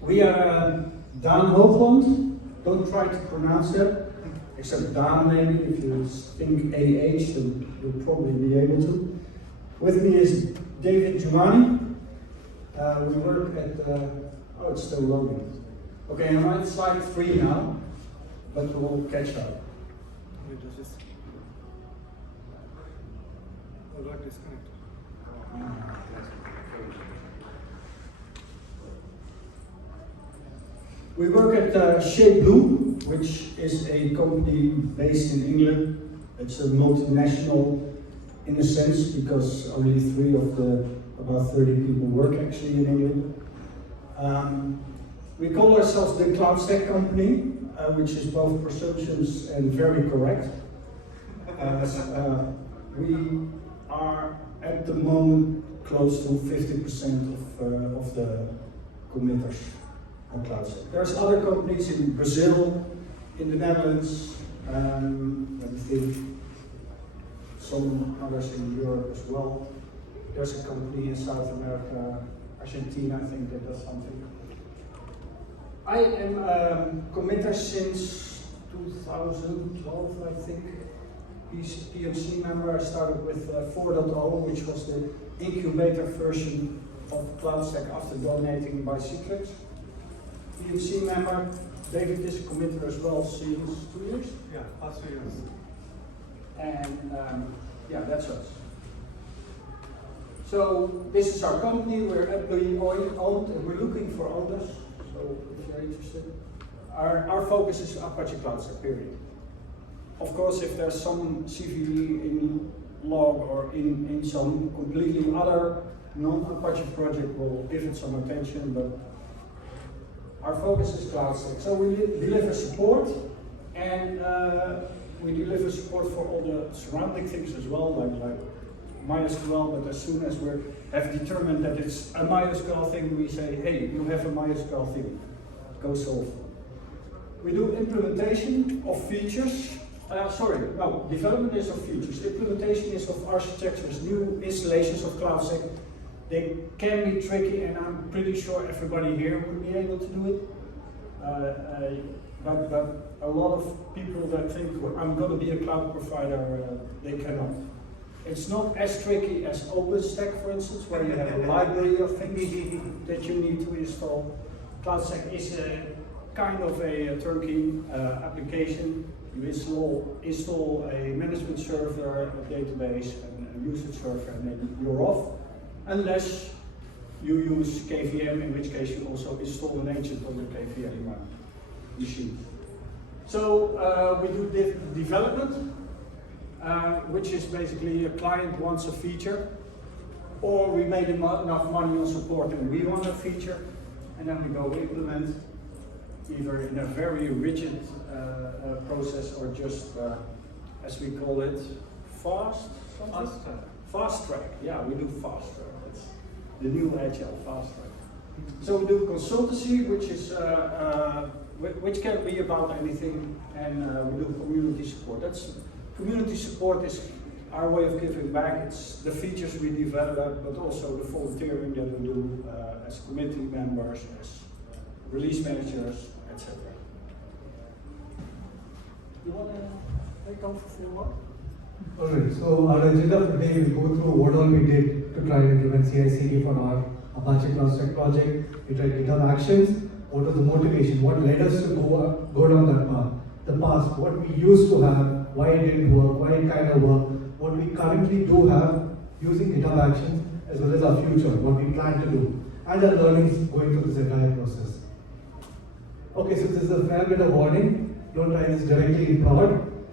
We are Dahn Hoogland. Don't try to pronounce it, except Dahn maybe. If you think AH, then you'll probably be able to. With me is David Jumani. We work at, oh, it's still loading. Okay, I'm on slide 3 now, but we'll catch up. We work at Shape Blue, which is a company based in England. It's a multinational in a sense because only 3 of the about 30 people work actually in England. We call ourselves the CloudStack company, which is both presumptuous and very correct. We are at the moment close to 50% of the committers on CloudStack. There's other companies in Brazil, in the Netherlands, let me think, some others in Europe as well. There's a company in South America, Argentina, I think that does something. I am a committer since 2012, I think. PMC member. I started with 4.0, which was the incubator version of CloudStack after donating by Citrix. PMC member. David is a committer as well since 2 years? Yeah, past 2 years. And yeah, that's us. So this is our company. We're employee owned and we're looking for owners. So if you're interested, our focus is Apache CloudStack, period. Of course, if there's some CVE in log or in some completely other non-Apache project, we'll give it some attention, but our focus is CloudStack. So we deliver support, and we deliver support for all the surrounding things as well, like MySQL, but as soon as we have determined that it's a MySQL thing, we say, hey, you have a MySQL thing, go solve it. We do implementation of features. Development is of features. Implementation is of architectures, new installations of CloudStack. They can be tricky, and I'm pretty sure everybody here would be able to do it. But a lot of people that think, well, I'm going to be a cloud provider, they cannot. It's not as tricky as OpenStack, for instance, where you have a library of things that you need to install. CloudStack is kind of a turnkey application. You install a management server, a database, and a usage server, and then you're off. Unless you use KVM, in which case you also install an agent on your KVM machine. So we do development, which is basically a client wants a feature, or we made enough money on support and we want a feature, and then we go implement, either in a very rigid process or just, as we call it, fast track. Yeah, we do fast track. It's the new agile fast track. So we do consultancy, which can be about anything, and we do community support. Community support is our way of giving back. It's the features we develop, but also the volunteering that we do as committee members, as release managers, etc. You want to take over for a while? Alright, so our agenda for today will go through what all we did to try and implement CI/CD for our Apache CloudStack project. We tried GitHub Actions. What was the motivation? What led us to go down that path? The past, what we used to have, why it didn't work, why it kind of worked, what we currently do have using GitHub Actions, as well as our future, what we plan to do, and our learnings going through this entire process. Okay, so this is a fair bit of warning. Don't try this directly in prod,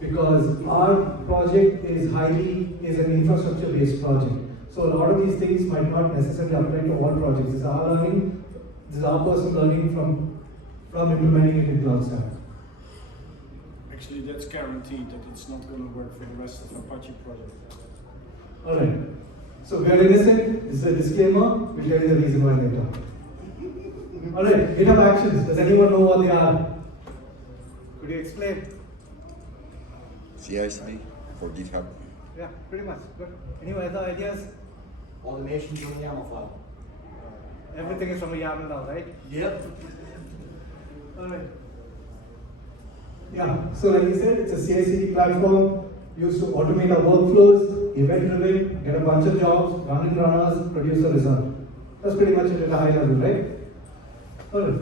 because our project is an infrastructure-based project. So a lot of these things might not necessarily apply to all projects. This is our learning, this is our personal learning from implementing it in CloudStack. Actually, that's guaranteed that it's not going to work for the rest of the Apache project. Alright, so we are innocent, this is a disclaimer, we'll tell you the reason why later. Alright, GitHub Actions, does anyone know what they are? Could you explain? CI/CD for GitHub. Yeah, pretty much. Good. Any other ideas? Automation using YAML file. Everything is from a YAML now, right? Yep. Alright. Yeah, so like you said, it's a CI/CD platform used to automate our workflows, event-driven, get a bunch of jobs, run in runners, produce a result. That's pretty much it at a high level, right? Alright.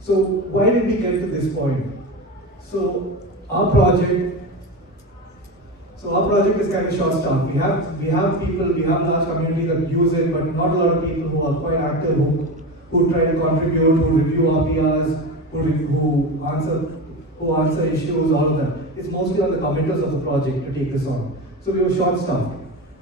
So why did we get to this point? So our project is kind of short-staffed. We have people, we have large community that use it, but not a lot of people who are quite active, who try to contribute, who review our PRs, who answer issues, all of that. It's mostly on the committers of the project to take this on. So we were short-staffed.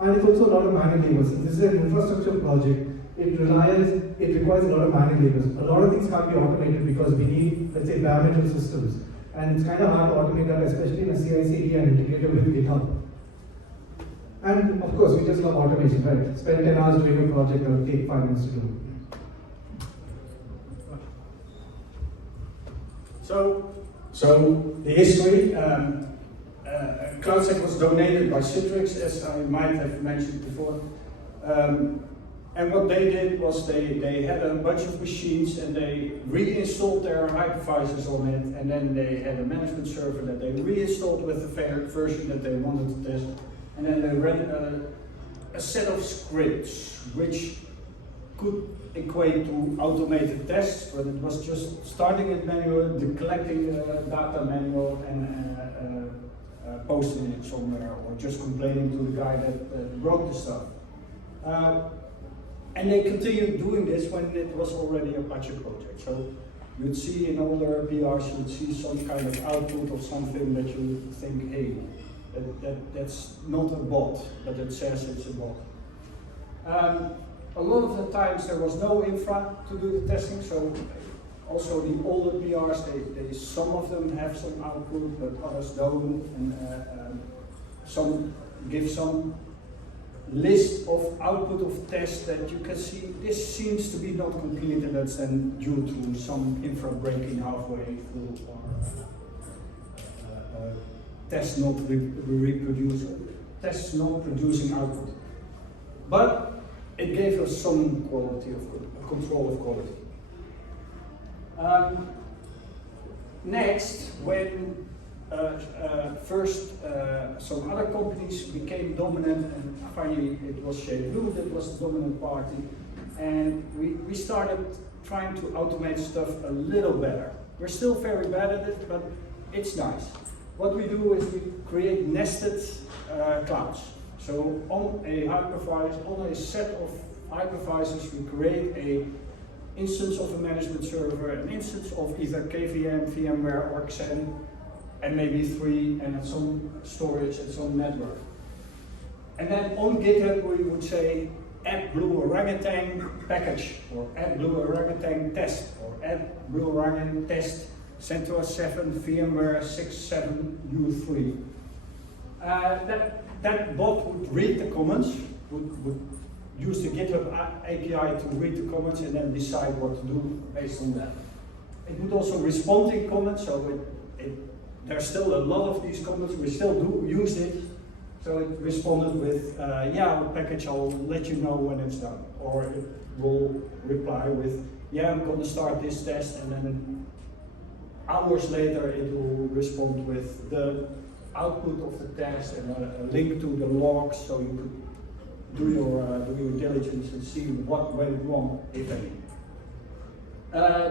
And it's also a lot of manual labor. Since this is an infrastructure project, it requires a lot of manual labor. A lot of things can't be automated because we need, let's say, bare metal systems. And it's kind of hard to automate that, especially in a CI/CD and integrated with GitHub. And of course, we just love automation, right? Spend 10 hours doing a project that will take 5 minutes to do. So the history, CloudStack was donated by Citrix, as I might have mentioned before. And what they did was they had a bunch of machines and they reinstalled their hypervisors on it, and then they had a management server that they reinstalled with the version that they wanted to test, and then they ran a set of scripts which could equate to automated tests, but it was just starting it manual, collecting the data manual, and posting it somewhere, or just complaining to the guy that wrote the stuff. And they continued doing this when it was already a Apache project. So you'd see in older PRs, you'd see some kind of output of something that you think, hey, that's not a bot, but it says it's a bot. A lot of the times there was no infra to do the testing, so also the older PRs, some of them have some output, but others don't, and some give some list of output of tests that you can see. This seems to be not complete, and that's then due to some infra breaking halfway through, or tests not tests not producing output. But it gave us some quality of control of quality. Next, when first some other companies became dominant, and finally it was Blue that was the dominant party, and we started trying to automate stuff a little better. We're still very bad at it, but it's nice. What we do is we create nested clouds. So on a set of hypervisors, we create an instance of a management server, an instance of either KVM, VMware, or Xen, and maybe 3, and some storage and some network. And then on GitHub we would say add blue orangutan package, or add blue orangutan test, or add blue orangutan test CentOS 7 VMware 67U3. That bot would read the comments, would use the GitHub API to read the comments and then decide what to do based on that. It would also respond in comments, so there's still a lot of these comments, we still do use it. So it responded with, yeah, package, I'll let you know when it's done. Or it will reply with, yeah, I'm going to start this test, and then hours later it will respond with the output of the test and a link to the logs, so you could do your diligence and see what went wrong, if any.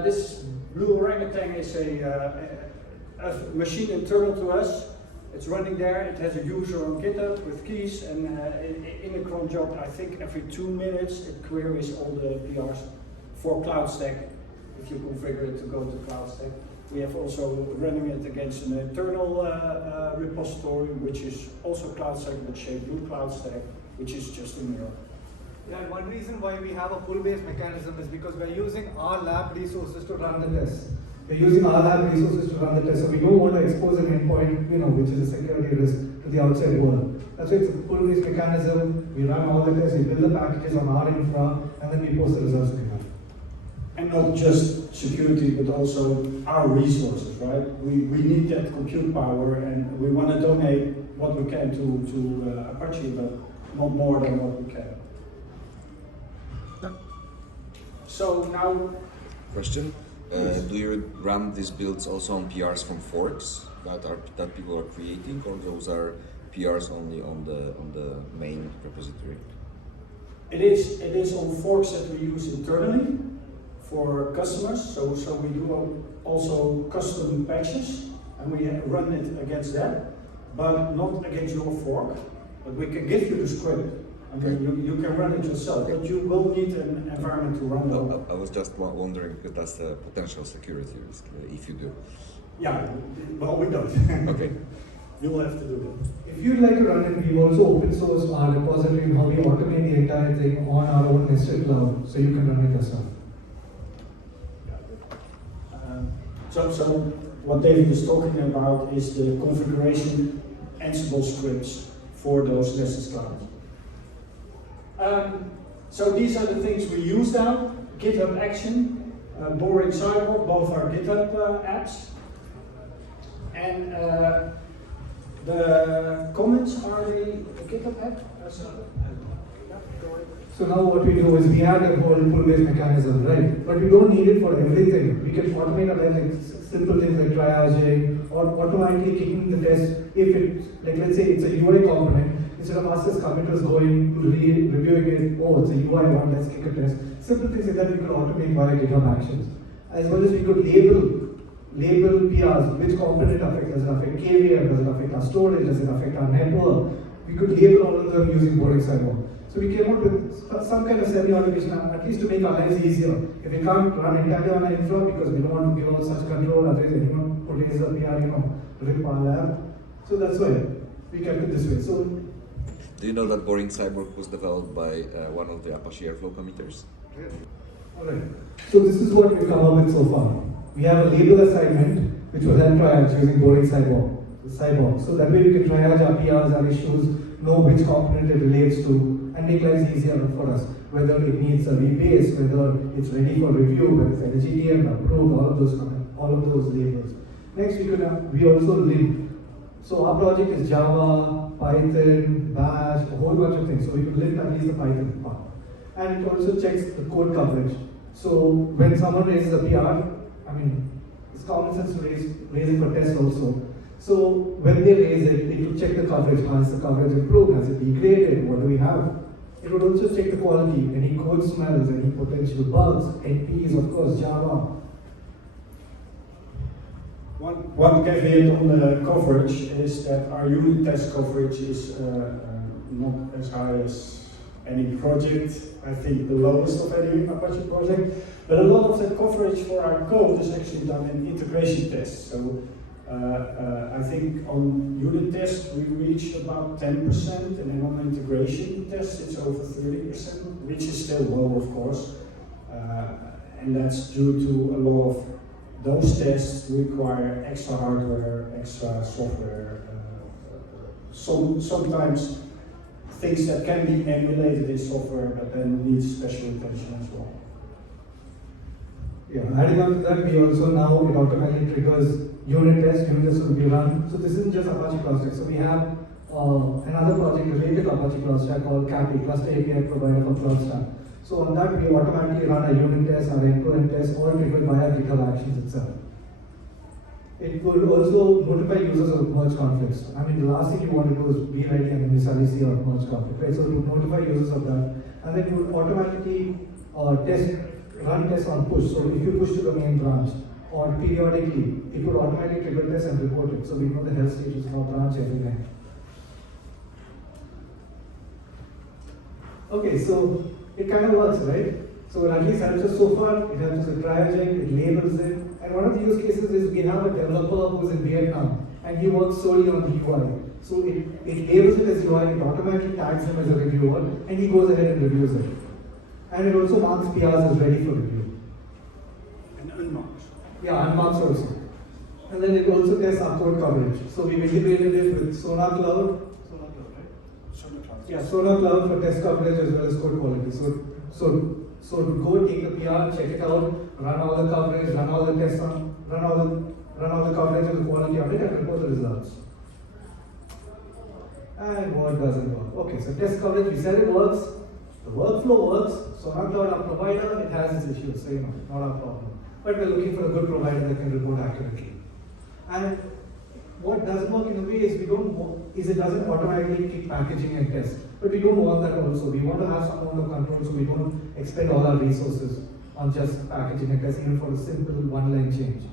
This blue orangutan is a machine internal to us. It's running there. It has a user on GitHub with keys, and in a cron job, I think every 2 minutes it queries all the PRs for CloudStack. If you configure it to go to CloudStack, we have also running it against an internal repository, which is also CloudStack, but blue CloudStack, which is just a mirror. Yeah, and one reason why we have a pull-based mechanism is because we're using our lab resources to run the tests. We're using our lab resources to run the test, so we don't want to expose an endpoint, which is a security risk to the outside world. That's why it's a pull-based mechanism. We run all the tests, we build the packages on our infra, and then we post the results to GitHub. And not just security, but also our resources, right? We need that compute power, and we want to donate what we can to Apache, but not more than what we can. So now, Question: Yes. Do you run these builds also on PRs from forks that people are creating, or those are PRs only on the main repository? it is on forks that we use internally for customers. So we do also custom patches, and we run it against that, but not against your fork. But we can give you the script, and then you can run it yourself. But you will need an environment to run that. No, I was just wondering because that's a potential security risk if you do. Yeah, well, we don't. Okay. You'll have to do that. If you'd like to run it, we've also open sourced our repository and how we automate the entire thing on our own nested cloud, so you can run it yourself. So what David is talking about is the configuration Ansible scripts for those nested clouds. So these are the things we use now. Github Action, Boring Cyborg, both are GitHub apps. And the comments are the GitHub app. So now what we do is we have a whole pull-based mechanism, right? But we don't need it for everything. We can automate like simple things like triaging or automatically kicking the test if it, like let's say it's a UI component, instead of us as committers going to reviewing it, oh it's a UI one, let's kick a test. Simple things like that we could automate via GitHub Actions. As well as we could label PRs, which component does it affect KVM, does it affect our storage, does it affect our network. We could label all of them using Boring Cyborg. So we came up with some kind of semi-automation, at least to make our lives easier. If we can't run entirely on an infra because we don't want to give out such control, otherwise anyone could raise a PR, rip our lab. So that's why we kept it this way. So, Do you know that Boring Cyborg was developed by one of the Apache Airflow committers? alright. So this is what we've come up with so far. We have a label assignment which will help triage using Boring Cyborg. So that way we can triage our PRs, our issues, know which component it relates to, and make lives easier for us. Whether it needs a rebase, whether it's ready for review, whether it's LGTM, approved, all of those labels. Next, we also link. So our project is Java, Python, Bash, a whole bunch of things. So we could link at least the Python part. And it also checks the code coverage. So when someone raises a PR, it's common sense to raise it for tests also. So when they raise it, it will check the coverage. Has the coverage improved? Has it degraded? What do we have? It would also check the quality, any code smells, any potential bugs, NPs, of course, Java. One caveat on the coverage is that our unit test coverage is not as high as any project. I think the lowest of any Apache project. But a lot of the coverage for our code is actually done in integration tests. So I think on unit tests we reach about 10%, and then on integration tests it's over 30%, which is still low, of course. And that's due to a lot of those tests require extra hardware, extra software. Sometimes things that can be emulated in software, but then needs special attention as well. Yeah, adding on to that, we also now it automatically triggers unit tests will be run. So this isn't just Apache CloudStack. So we have another project related to Apache CloudStack called CAPI, Cluster API Provider for CloudStack. So on that, we automatically run a unit test, our end-to-end test, all triggered via Github Actions itself. It will also notify users of merge conflicts. The last thing you want to do is be ready and then you suddenly see a merge conflict, right? So it will notify users of that, and then it will automatically run tests on push. So if you push to the main branch, or periodically, it would automatically trigger tests and report it. So we know the health status of our branch every night. Okay, so it kind of works, right? So it at least helps us so far. It helps us with triaging, it labels it. And one of the use cases is we have a developer who's in Vietnam and he works solely on the UI. So it labels it as UI, it automatically tags him as a reviewer, and he goes ahead and reviews it. And it also marks PRs as ready for review. And unmarks. Yeah, unmarks also. And then it also tests our code coverage. So we've integrated it with Sonar Cloud. Sonar Cloud, right? Sonar Cloud. Yeah, Sonar Cloud for test coverage as well as code quality. So to go take the PR, check it out, run all the coverage, run all the tests on, run all the coverage and the quality of it, and report the results. And what doesn't work? Okay, so test coverage, we said it works. The workflow works, so not our provider, it has its issues, so not our problem. But we're looking for a good provider that can report accurately. And what doesn't work in a way is it doesn't automatically kick packaging and test. But we don't want that also. We want to have some amount of control so we don't expend all our resources on just packaging and test, even for a simple one-line change.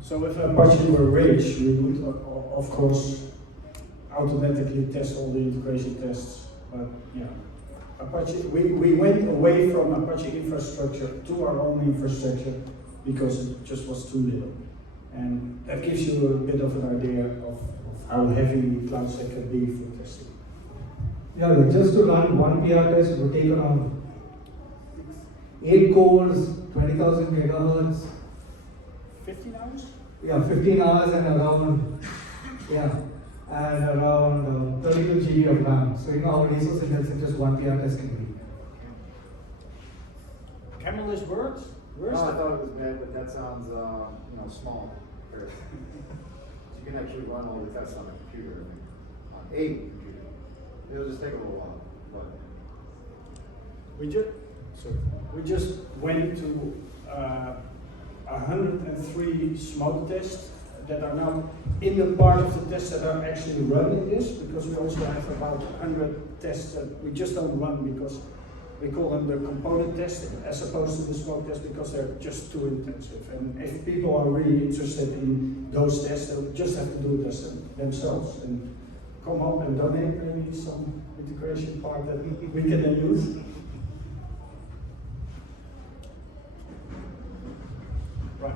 So if Apache were rich, we would of course automatically test all the integration tests. But yeah, Apache, we went away from Apache infrastructure to our own infrastructure because it just was too little. And that gives you a bit of an idea of how heavy CloudStack can be for testing. Yeah, like just to run one PR test would take around 8 cores, 20,000 megahertz. 15 hours? Yeah, 15 hours and around, and around 32 GB of RAM. So how resource intensive just one PR test can be. Camel is worse? No, I thought it was bad, but that sounds, small. So you can actually run all the tests on a computer, on a computer. It'll just take a little while, but. We just went to 103 smoke tests that are now in the part of the tests that are actually running this, because we also have about 100 tests that we just don't run because we call them the component test as opposed to the smoke test because they're just too intensive. And if people are really interested in those tests, they'll just have to do it themselves and come up and donate maybe some integration part that we can then use. Right.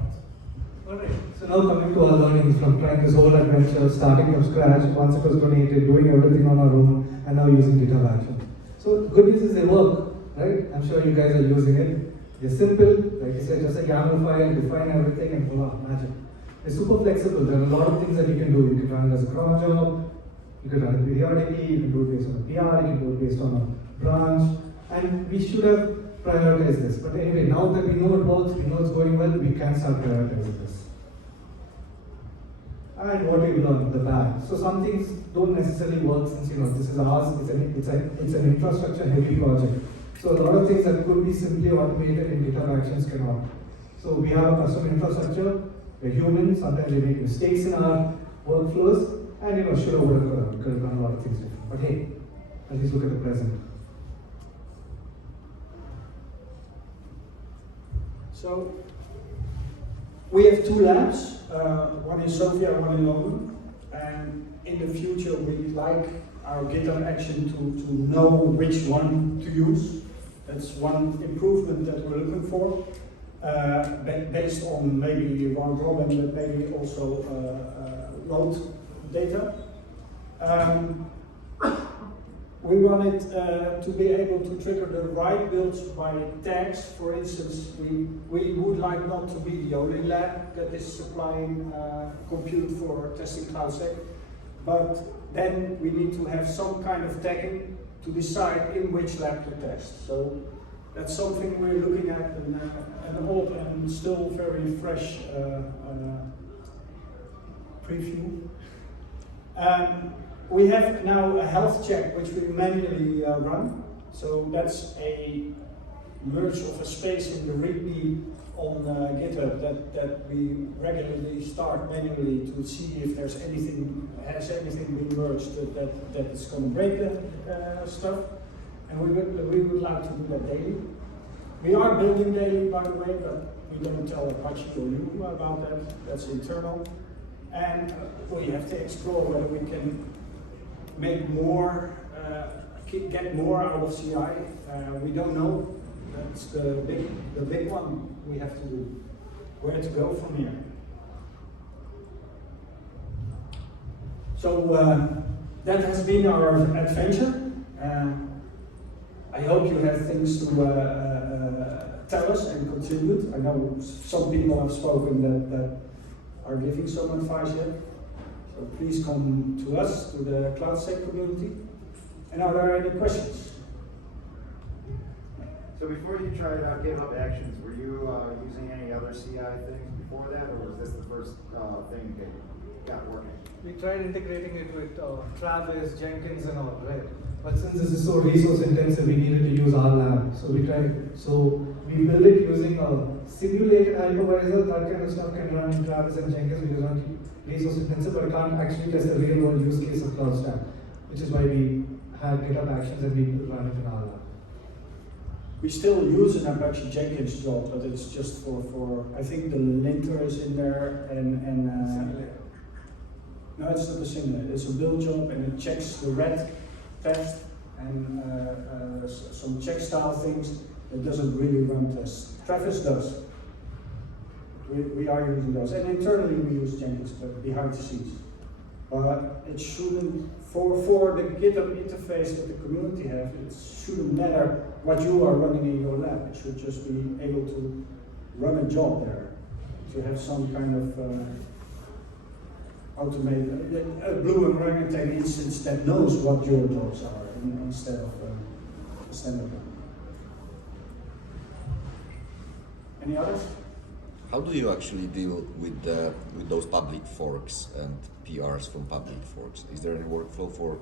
Alright, so now coming to our learnings from trying this whole adventure, starting from scratch, once it was donated, doing everything on our own, and now using Github Actions. So the good news is they work, right? I'm sure you guys are using it. They're simple, like you said, just a YAML file, define everything, and voila, magic. They're super flexible. There are a lot of things that you can do. You can run it as a cron job, you can run it periodically, you can do it based on a PR, you can do it based on a branch, and we should have prioritized this. But anyway, now that we know it works, we know it's going well, we can start prioritizing this. And what we've learned, the bad. So some things don't necessarily work since this is ours, it's an infrastructure heavy project. So a lot of things that could be simply automated in Github Actions cannot. So we have a custom infrastructure, we're human, sometimes we make mistakes in our workflows, and should have, would have, we could have done a lot of things different. But hey, at least look at the present. So we have 2 labs, one in Sofia, one in Hoogland, and in the future we'd like our GitHub action to know which one to use. That's one improvement that we're looking for, based on maybe one problem, but maybe also load data. We want it to be able to trigger the right builds by tags. For instance, we would like not to be the only lab that is supplying compute for testing CloudStack, but then we need to have some kind of tagging to decide in which lab to test. So that's something we're looking at, an old and still very fresh preview. We have now a health check which we manually run. So that's a merge of a space in the README on GitHub that we regularly start manually to see if has anything been merged that is going to break the stuff. And we would like to do that daily. We are building daily, by the way, but we don't tell Apache or you about that. That's internal. And we have to explore whether we can make more, get more out of CI. We don't know. That's the big one we have to do. Where to go from here? So that has been our adventure. I hope you have things to tell us and contribute. I know some people have spoken that are giving some advice yet. So please come to us, to the CloudStack community. And are there any questions? So before you tried out GitHub Actions, were you using any other CI things before that, or was this the first thing you did? got working? We tried integrating it with Travis, Jenkins, and all, right? But since this is so resource intensive, we needed to use our lab. So we built it using a simulated hypervisor. That kind of stuff can run in Travis and Jenkins because it's not resource intensive, but it can't actually test the real world use case of CloudStack, which is why we had GitHub Actions and we run it in our lab. We still use an Apache Jenkins job, but it's just for I think the linter is in there and no, it's not a simulator. It's a build job and it checks the red test and some check style things. It doesn't really run tests. Travis does. We are using those, and internally we use Jenkins, but behind the scenes. But it shouldn't, for the GitHub interface that the community has, it shouldn't matter what you are running in your lab. It should just be able to run a job there. To have some kind of automated, a blue orangutan instance that knows what your jobs are instead of standard one. Any others? How do you actually deal with those public forks and PRs from public forks? Is there any workflow for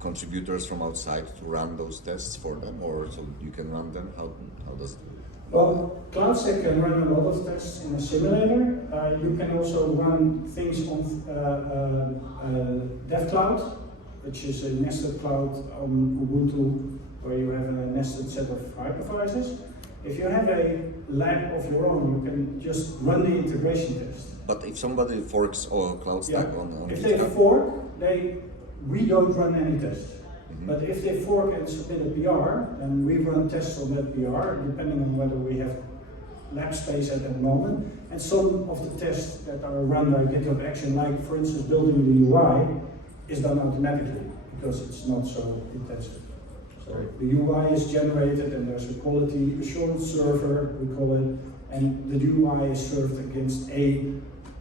contributors from outside to run those tests for them, or so you can run them? How does it work? Well, CloudStack can run a lot of tests in a simulator. You can also run things on DevCloud, which is a nested cloud on Ubuntu, where you have a nested set of hypervisors. If you have a lab of your own, you can just run the integration test. But if somebody forks or CloudStack on if they GitHub, fork, we don't run any tests. But if they fork and submit a PR, then we run tests on that PR, depending on whether we have lab space at that moment. And some of the tests that are run by GitHub Action, like for instance building the UI, is done automatically because it's not so intensive. So the UI is generated and there's a quality assurance server, we call it, and the UI is served against a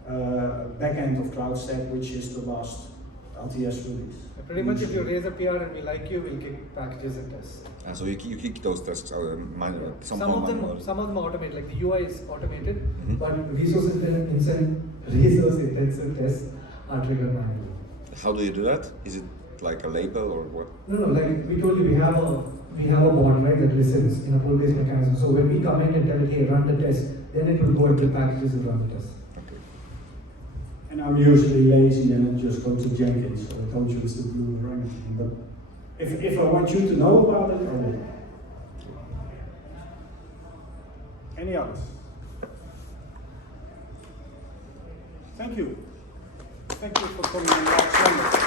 backend of CloudStack, which is the last LTS release. Pretty much if you raise a PR and we like you, we'll kick packages and tests. so you kick those tests manually. Some of them automate, like the UI is automated, But but resource intensive tests are triggered manually. how do you do that? Is it like a label or what? No, like we told you, we have a bot, right, that listens in a pull-based mechanism. So when we come in and tell it, hey, run the test, then it will go into packages and run the test. Okay. And I'm usually lazy and I just go to Jenkins, so I don't use the blue or anything. But if I want you to know about it, I will. Any others? Thank you. Thank you for coming in last Sunday.